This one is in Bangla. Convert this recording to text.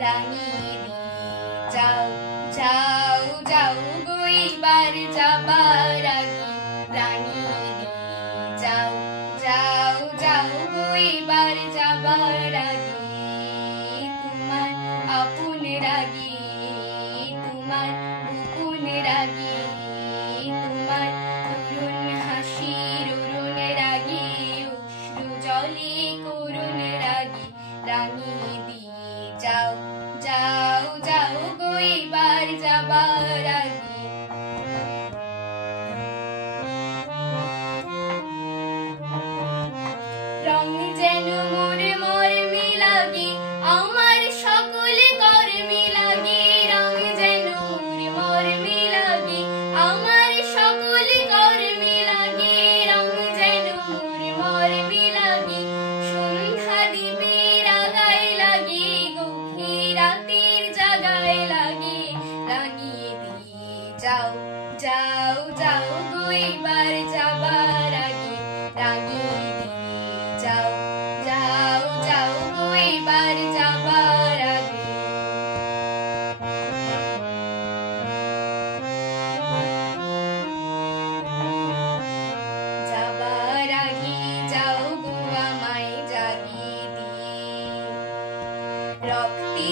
রাঙিয়ে দি যাও যাও যাও গো এবার যাবার আগে রাঙিয়ে দি যাও যাও যাও গো এবার যাবার আগে তোমার আপন রাগে তোমার গোপন রাগে তোমার তরুণ হাসির অরুণ রাগে অশ্রু জলে করুণ রাগে রাঙিয়ে দি যাও যাও যাও গো এবার যাবার আগে রং যেন মোর মর্মে লাগে আমার সকল কর্মে লাগে রং যেন মোর মর্মে লাগে আমার সকল কর্মে লাগে রং যেন মোর মর্মে লাগে সন্ধ্যা দ্বীপের আগায় লাগে গভীর রাতের জাগায় লাগে রাঙিয়ে দি যাও যাও যাও গো এবার যাবার আগে রাঙিয়ে দি যাও যাও যাও গো এবার যাবার আগে যাবার আগে যাও গো আমায় জাগিয়ে দি রক্তে